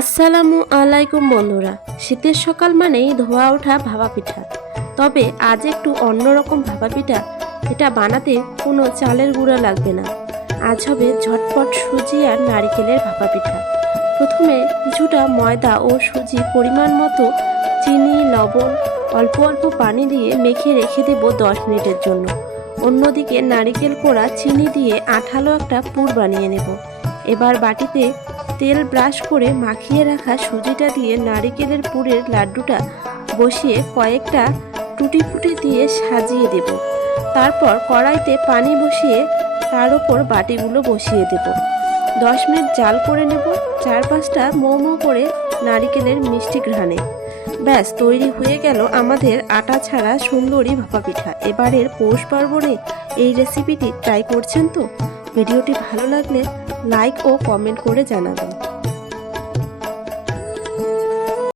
আসসালামু আলাইকুম বন্ধুরা। শীতের সকাল মানেই ধোয়া ওঠা ভাপা পিঠা। তবে আজ একটু অন্যরকম ভাপা পিঠা। এটা বানাতে কোনো চালের গুঁড়া লাগবে না। আজ হবে ঝটপট সুজি আর নারিকেলের ভাপা পিঠা। প্রথমে কিছুটা ময়দা ও সুজি পরিমাণ মতো, চিনি, লবণ, অল্প অল্প পানি দিয়ে মেখে রেখে দেব 10 মিনিটের জন্য। অন্যদিকে নারিকেল কোড়া চিনি দিয়ে আঠালো একটা পুর বানিয়ে নেব। এবার বাটিতে তেল ব্রাশ করে মাখিয়ে রাখা সুজিটা দিয়ে নারিকেলের পুরের লাড্ডুটা বসিয়ে কয়েকটা টুটি ফুটি দিয়ে সাজিয়ে দেব। তারপর কড়াইতে পানি বসিয়ে তার উপর বাটিগুলো বসিয়ে দেব। 10 মিনিট জাল করে নেব, 4-5টা মোমো করে নারিকেলের মিষ্টি ঘ্রাণে। ব্যাস তৈরি হয়ে গেল আমাদের আটা ছাড়া সুন্দরী ভাপা পিঠা। এবারের পৌষ পার্বণে এই রেসিপিটি ট্রাই করছেন তো? ভিডিওটি ভালো লাগলে লাইক ও কমেন্ট করে জানাবেন।